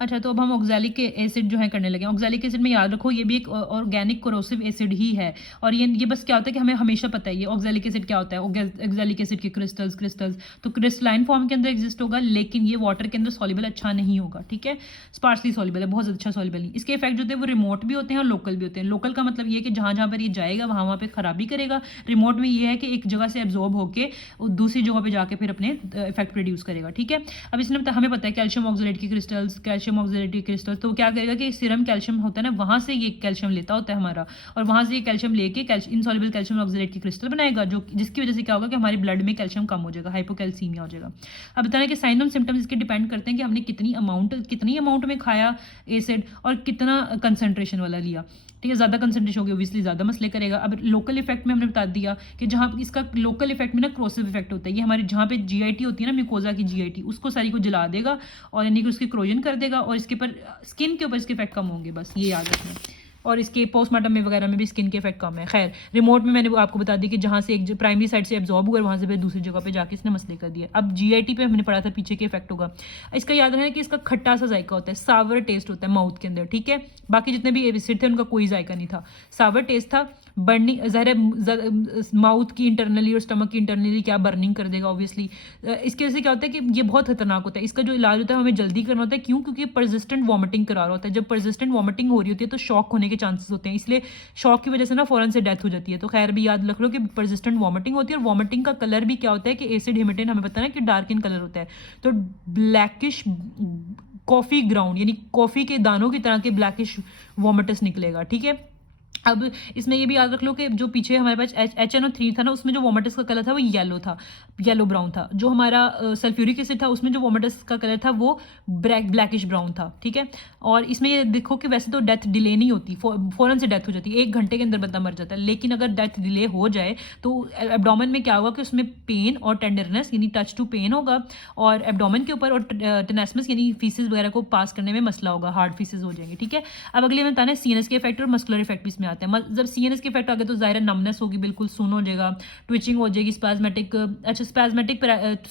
अच्छा, तो अब हम ऑक्ज़ैलिक एसिड जो है करने लगे हैं। ऑक्ज़ैलिक एसिड में याद रखो ये भी एक ऑर्गेनिक कोरोसिव एसिड ही है। और ये बस क्या होता है कि हमें हमेशा पता है ये ऑक्ज़ैलिक एसिड क्या होता है। ऑक्ज़ैलिक एसिड के क्रिस्टल्स तो क्रिस्टलाइन फॉर्म के अंदर एग्जिस्ट होगा, लेकिन ये वाटर के अंदर सॉल्युबल अच्छा नहीं होगा, ठीक है। स्पार्सली सॉल्युबल है, बहुत अच्छा सॉल्युबल नहीं। इसके इफेक्ट जो होते हैं वो रिमोट भी होते हैं और लोकल भी होते हैं। लोकल का मतलब ये है कि जहाँ जहाँ पर ये जाएगा वहाँ वहाँ पे खराबी करेगा। रिमोट में ये है कि एक जगह से एब्जॉर्ब होकर दूसरी जगह पर जाके फिर अपने इफेक्ट प्रोड्यूस करेगा, ठीक है। अब इसमें हमें पता है कैल्शियम ऑक्सलेट की क्रिस्टल्स, कैल्शियम ऑक्सलेट की क्रिस्टल्स, तो क्या करेगा कि सीरम कैल्शियम होता है ना, वहाँ से ये कैल्शियम लेता होता है हमारा, और वहाँ से ये कैल्शियम लेके इनसॉल्युबल कैल्शियम ऑक्सलेट की क्रिस्टल बनाएगा, जो जिसकी वजह से क्या होगा कि हमारे ब्लड में कैल्शियम कम हो जाएगा, हाइपोकैल्सीमिया हो जाएगा। अब बताना कि साइन और सिम्टम्स इसके डिपेंड करते हैं कि हमने कितनी अमाउंट में खाया एसिड और कितना कंसनट्रेशन वाला लिया, ठीक है। ज़्यादा कंसनट्रेशन होगी ओब्वियसली ज़्यादा मसले करेगा। अब लोकल इफेक्ट में हमने बता दिया कि जहाँ इसका लोकल इफेक्ट में ना क्रोसिव इफेक्ट होता है, ये हमारे जहाँ पे जीआईटी होती है ना, म्यूकोजा की जीआईटी, उसको सारी को जला देगा और यानी कि उसकी क्रोजन कर देगा, और इसके ऊपर स्किन के ऊपर इसके इफेक्ट कम होंगे, बस ये याद रखना। और इसके पोस्टमार्टम में वगैरह में भी स्किन के इफेक्ट कम है। खैर, रिमोट में मैंने आपको बता दी कि जहाँ से एक प्राइमरी साइड से एब्जॉर्ब हुआ, वहाँ से फिर दूसरी जगह पे जाके इसने मसले कर दिया। अब जीआईटी पे हमने पढ़ा था पीछे के इफेक्ट होगा। इसका याद रखना कि इसका खट्टा सा जायका होता है, सावर टेस्ट होता है माउथ के अंदर, ठीक है। बाकी जितने भी एसिड थे उनका कोई जायका नहीं था, सावर टेस्ट था। बर्निंग ज़ाहिर माउथ की इंटरनली और स्टमक की इंटरनली क्या बर्निंग कर देगा ऑब्वियसली। इसकी वजह से क्या होता है कि ये बहुत खतरनाक होता है। इसका जो इलाज होता है हमें जल्दी करना होता है, क्यों? क्योंकि परसिस्टेंट वॉमिटिंग करा रहा होता है। जब परसिस्टेंट वॉमिटिंग हो रही होती है तो शॉक होने के चांसेस होते हैं, इसलिए शॉक की वजह से ना फ़ौरन से डेथ हो जाती है। तो खैर भी याद रख लो कि परसिस्टेंट वॉमिटिंग होती है, और वॉमिटिंग का कलर भी क्या होता है कि एसिड हिमेटिन हमें पता है कि डार्क इन कलर होता है, तो ब्लैकिश कॉफ़ी ग्राउंड यानी कॉफ़ी के दानों की तरह के ब्लैकिश वॉमिटस निकलेगा, ठीक है। अब इसमें ये भी याद रख लो कि जो पीछे हमारे पास HNO3 था ना, उसमें जो वोमेटस का कलर था वो येलो था, येलो ब्राउन था। जो हमारा सल्फ्यूरिक एसिड था उसमें जो वोमेटस का कलर था वो ब्लैकिश ब्राउन था, ठीक है। और इसमें ये देखो कि वैसे तो डेथ डिले नहीं होती, फ़ौरन से डेथ हो जाती है, 1 घंटे के अंदर बंदा मर जाता है। लेकिन अगर डेथ डिले हो जाए तो एब्डोमेन में क्या होगा कि उसमें पेन और टेंडरनेस यानी टच टू पेन होगा, और एब्डोमेन के ऊपर, और टेनेस्मस यानी फीसिस वगैरह को पास करने में मसला होगा, हार्ड फीसिस हो जाएंगे, ठीक है। अब अगले में बताना है सीएनएस के इफेक्ट और मस्कुलर इफेक्ट भी इसमें आते हैं। जब सीएनएस के इफेक्ट आ गए तो ज़ाहिर नमनेस होगी, बिल्कुल सुन हो जाएगा, ट्विचिंग हो जाएगी, स्पैज्मेटिक, अच्छा स्पैज्मेटिक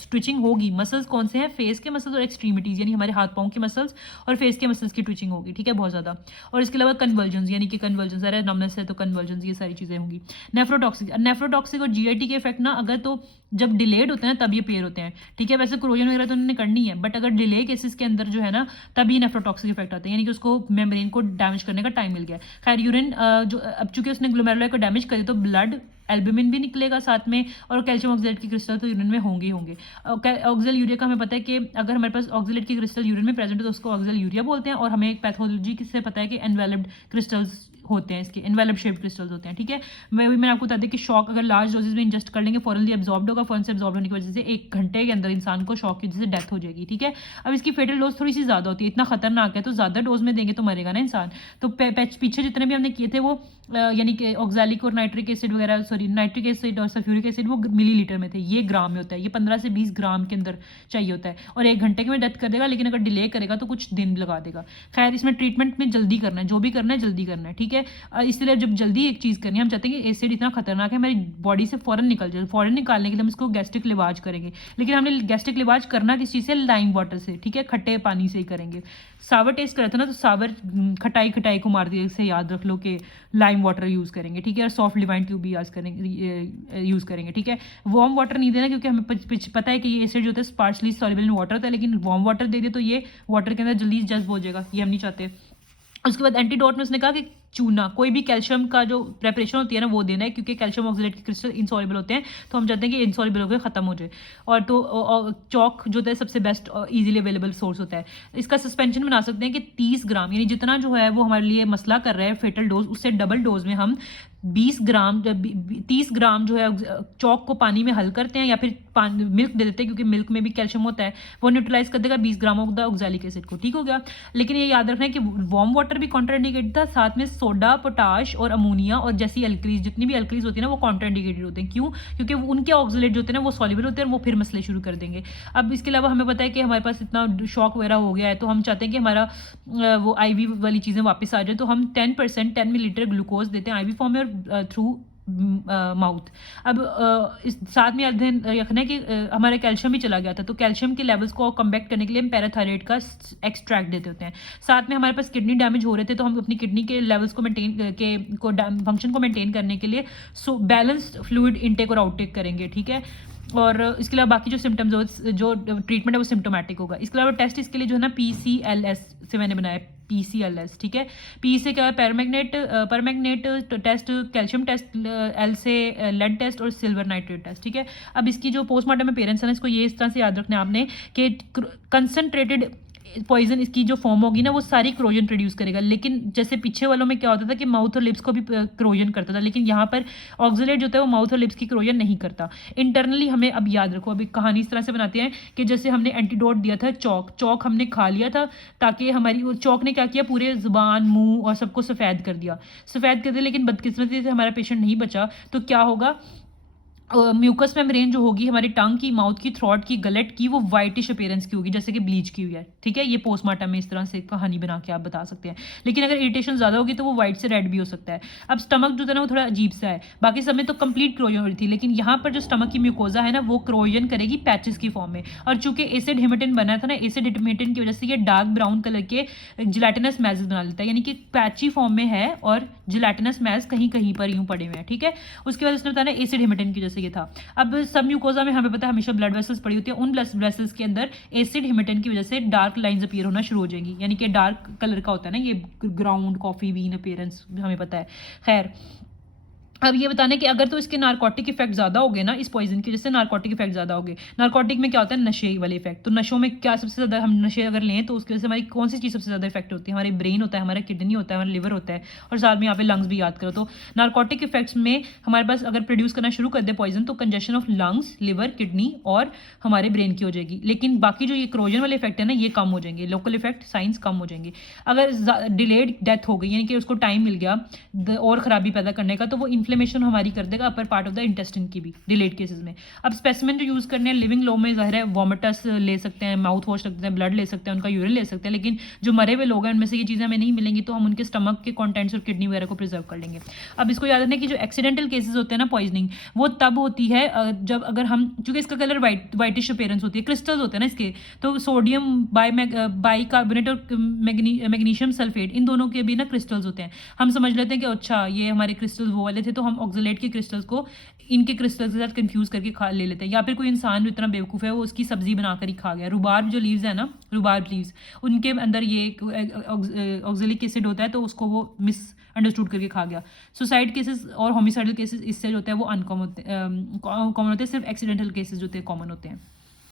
ट्विचिंग होगी। मसल्स कौन से हैं? फेस के मसल्स और एक्सट्रीमिटीज़ यानी हमारे हाथ पाँव के मसल्स और फेस के मसल्स की ट्विचिंग होगी, ठीक है, बहुत ज़्यादा। और इसके अलावा कन्वर्जन्स यानी कि कन्वर्जन्स, ज़ाहिर नमनेस है तो कन्वर्जन्स, ये सारी चीज़ें होंगी। नेफ्रोटॉक्सिक और जीआईटी के इफेक्ट ना अगर तो जब डिलेड होते हैं ना तब ये प्लेयर होते हैं, ठीक है। वैसे क्रोजन वगैरह तो उन्होंने करनी है, बट अगर डिले केसेस के अंदर जो है ना तब ये नेफ्रोटॉक्सिक इफेक्ट आते हैं, यानी कि उसको मेम्ब्रेन को डैमेज करने का टाइम मिल गया। खैर यूरिन जो अब चूंकि उसने ग्लोमेरुलर को डैमेज करे तो ब्लड एल्ब्यूमिन भी निकलेगा साथ में, और कैल्शियम ऑक्सलेट की क्रिस्टल तो यूरिन में होंगे ही होंगे। ऑक्सल यूरिया का हमें पता है कि अगर हमारे पास ऑक्सलेट की क्रिस्टल यूरिन में प्रेजेंट है तो उसको ऑक्सल यूरिया बोलते हैं, और हमें पैथोलॉजी से पता है कि एनवेलप्ड क्रिस्टल्स होते हैं, इसके एनवेलप शेप्ड क्रिस्टल्स होते हैं, ठीक है। मैंने आपको बता दें कि शॉक अगर लार्ज डोजेज में इंजेस्ट कर लेंगे फॉरनली एब्जॉर्ब होगा, फॉरन से एब्जॉर्ब होने की वजह से 1 घंटे के अंदर इंसान को शॉक की वजह से डेथ हो जाएगी, ठीक है। अब इसकी फेटल डोज थोड़ी सी ज़्यादा होती है, इतना खतरनाक है तो ज़्यादा डोज में देंगे तो मरेगा ना इंसान। तो पीछे जितने भी हमने किए थे वो यानी कि ऑक्सैलिक और नाइट्रिक एसिड वगैरह, सॉरी नाइट्रिक एसिड और सल्फ्यूरिक एसिड वो मिलीलीटर में थे, ये ग्राम में होता है, ये 15 से 20 ग्राम के अंदर चाहिए होता है, और 1 घंटे के में डेथ कर देगा, लेकिन अगर डिले करेगा तो कुछ दिन लगा देगा। खैर इसमें ट्रीटमेंट में जल्दी करना है, जो भी करना है जल्दी करना है, ठीक है। इसलिए जब जल्दी एक चीज़ करनी है, हम चाहते हैं कि एसिड इतना खतरनाक है हमारी बॉडी से फ़ौरन निकल जाए, फ़ौरन निकालने के लिए हम इसको गैस्ट्रिक लिवाज करेंगे, लेकिन हमने गैस्ट्रिक लिवाज करना किस चीज़ से? लाइम वाटर से, ठीक है, खट्टे पानी से ही करेंगे। सावर टेस्ट करे थे ना तो सावर खटाई खटाई को मार दिया, से याद रख लो कि लाइम वाटर यूज़ करेंगे, ठीक है, और सॉफ्ट लिवाइन ट्यूब भी यूज़ करेंगे, ठीक है। वार्म वाटर नहीं देना क्योंकि हमें पता है कि ये एसिड जो होता है पार्शली सॉल्युबल इन वाटर होता है, लेकिन वार्म वाटर दे दे तो ये वाटर के अंदर जल्दी जज्ब हो जाएगा, ये हम नहीं चाहते। उसके बाद एंटीडोट में उसने कहा कि चूना, कोई भी कैल्शियम का जो प्रेपरेशन होती है ना वो देना है, क्योंकि कैल्शियम ऑक्सलेट के क्रिस्टल इनसॉल्युबल होते हैं, तो हम चाहते हैं कि इनसॉल्युबल होकर ख़त्म हो जाए। और तो चौक जो होता है सबसे बेस्ट इजीली अवेलेबल सोर्स होता है। इसका सस्पेंशन बना सकते हैं कि 30 ग्राम यानी जितना जो है वो हमारे लिए मसला कर रहा है फेटल डोज, उससे डबल डोज में हम 30 ग्राम जो है चौक को पानी में हल करते हैं, या फिर मिल्क दे देते हैं क्योंकि मिल्क में भी कैल्शियम होता है, वो न्यूट्रलाइज कर देगा 20 gram of the oxalic acid को, ठीक हो गया। लेकिन ये याद रखना है कि वार्म वाटर भी कॉन्ट्राइंडिकेटेड था, साथ में सोडा, पोटाश और अमोनिया और जैसी अल्कलीज, जितनी भी अल्कलीज होती है ना वो कॉन्ट्राइंडिकेटेड होते हैं। क्यों? क्योंकि उनके ऑक्सलेट जो होते हैं ना वो सॉल्युबल होते हैं और वो फिर मसले शुरू कर देंगे। अब इसके अलावा हमें पता है कि हमारे पास इतना शॉक वगैरह हो गया है, तो हम चाहते हैं कि हमारा वो IV वाली चीज़ें वापस आ जाए, तो हम 10% 10 मिलीलीटर ग्लूकोज देते हैं IV फॉर्म में और थ्रू माउथ। अब इस साथ में याद रखना है कि हमारा कैल्शियम भी चला गया था, तो कैल्शियम के लेवल्स को कम्बैक्ट करने के लिए हम पैराथायराइड का एक्सट्रैक्ट देते होते हैं। साथ में हमारे पास किडनी डैमेज हो रहे थे, तो हम अपनी किडनी के लेवल्स को मेंटेन के को फंक्शन को मेंटेन करने के लिए बैलेंस्ड फ्लूइड इनटेक और आउटटेक करेंगे, ठीक है। और इसके अलावा बाकी जो सिम्टम्स जो ट्रीटमेंट है वो सिम्टोमेटिक होगा। इसके अलावा टेस्ट इसके लिए जो है ना PCLS से मैंने बनाया, PCLS, ठीक है। P से क्या है, permanganate test, calcium test, L से लेड टेस्ट और सिल्वर नाइट्रेट टेस्ट, ठीक है। अब इसकी जो पोस्टमार्टम अपेयरेंस है ना, इसको ये इस तरह से याद रखना है आपने कि कंसनट्रेटेड पॉइजन इसकी जो फॉर्म होगी ना वो सारी क्रोजन प्रोड्यूस करेगा, लेकिन जैसे पीछे वालों में क्या होता था कि माउथ और लिप्स को भी क्रोजन करता था, लेकिन यहाँ पर ऑक्सलेट जो होता है वो माउथ और लिप्स की क्रोजन नहीं करता। इंटरनली हमें अब याद रखो, अभी कहानी इस तरह से बनाते हैं कि जैसे हमने एंटीडोट दिया था चौक हमने खा लिया था, ताकि हमारी वो चौक ने क्या किया, पूरे जुबान मुंह और सबको सफ़ेद कर दिया, लेकिन बदकिस्मती से हमारा पेशेंट नहीं बचा। तो क्या होगा, म्यूकस मेम्ब्रेन जो होगी हमारी टंग की, माउथ की, थ्रोट की, गलेट की, वो वाइटिश अपीयरेंस की होगी, जैसे कि ब्लीच की हुई है, ठीक है। ये पोस्टमार्टम में इस तरह से कहानी बना के आप बता सकते हैं। लेकिन अगर इरिटेशन ज़्यादा होगी तो वो वाइट से रेड भी हो सकता है। अब स्टमक जो था ना वो थोड़ा अजीब सा है, बाकी सब में तो कंप्लीट क्रोजन हो रही थी, लेकिन यहाँ पर जो स्टमक की म्यूकोजा है ना वो क्रोजन करेगी पैचेस की फॉर्म में। और चूंकि एसिड हेमेटिन बना था ना, एसिड हेमेटिन की वजह से ये डार्क ब्राउन कलर के जिलेटिनस मैज बना लेता है, यानी कि पैची फॉर्म में है और जिलेटिनस मैज कहीं कहीं पर यूं पड़े हुए हैं, ठीक है। उसके बाद उसने बताया एसिड हेमेटिन की वजह से ये था। अब सब म्यूकोजा में हमें पता है हमेशा ब्लड वेसल्स पड़ी होती है, उन ब्लड वेसल्स के अंदर एसिड हेमेटिन की वजह से डार्क लाइंस अपीयर होना शुरू हो जाएंगी, यानी कि डार्क कलर का होता है ना ये ग्राउंड कॉफी बीन अपीयरेंस, हमें पता है। खैर, अब ये बताना है कि अगर तो इसके नारकोटिक इफेक्ट ज़्यादा हो गए ना, इस पॉइजन की जैसे नारकोटिक इफेक्ट ज़्यादा हो गए। नारकोटिक में क्या होता है, नशे वाले इफेक्ट। तो नशों में क्या सबसे ज़्यादा, हम नशे अगर लें तो उसकी वजह से हमारी कौन सी चीज़ सबसे ज़्यादा इफेक्ट होती है, हमारे ब्रेन होता है, हमारा किडनी होता है, हमारा लिवर होता है, और साथ में यहाँ पे लंग्स भी याद करो। तो नारकोटिक इफेक्ट्स में हमारे पास अगर प्रोड्यूस करना शुरू कर दे पॉइजन, तो congestion of lungs, liver, kidney और हमारे ब्रेन की हो जाएगी। लेकिन बाकी जो ये क्रोजन वाले इफेक्ट है ना, ये कम हो जाएंगे, लोकल इफेक्ट साइंस कम हो जाएंगे। अगर डिलेड डेथ हो गई, यानी कि उसको टाइम मिल गया और खराबी पैदा करने का, तो वो इन्फ्लेमेशन हमारी कर देगा upper part of the intestine की भी डिलेड केसेस में। अब स्पेसिमेन जो यूज़ करने हैं लिविंग लो में, जाहिर है वॉमिटस ले सकते हैं, माउथ वॉश सकते हैं, ब्लड ले सकते हैं, उनका यूरिन ले सकते हैं, लेकिन जो मरे हुए लोग हैं उनमें से ये चीज़ें हमें नहीं मिलेंगी, तो हम उनके स्टमक के कॉन्टेंट्स और किडनी वगैरह को प्रिजर्व कर लेंगे। अब इसको याद रखना कि जो एक्सीडेंटल केसेस होते हैं ना पॉइजनिंग, वो तब होती है जब अगर हम, चूंकि इसका कलर वाइटिश अपीयरेंस होती है, क्रिस्टल्स होते हैं ना इसके, तो सोडियम बाइकार्बोनेट और मैग्नीशियम सल्फेट, इन दोनों के भी ना क्रिस्टल्स होते हैं। हम समझ लेते हैं कि अच्छा ये हमारे क्रिस्टल्स वो वाले थे, तो हम ऑक्सलेट के क्रिस्टल्स को इनके क्रिस्टल्स के साथ कंफ्यूज करके खा ले लेते हैं। या फिर कोई इंसान जो इतना बेवकूफ़ है वो उसकी सब्जी बनाकर ही खा गया। रुबाब जो लीव्स है ना, रुबाब लीव्स, उनके अंदर ये ऑक्जेलिक एसिड होता है, तो उसको वो मिस अंडरस्टूड करके खा गया। सुसाइड केसेस और होमिसाइडल केसेस इससे जो होते हैं वो अनकॉमन होते हैं, कॉमन होते हैं, सिर्फ एक्सीडेंटल केसेस जो होते हैं कॉमन होते हैं।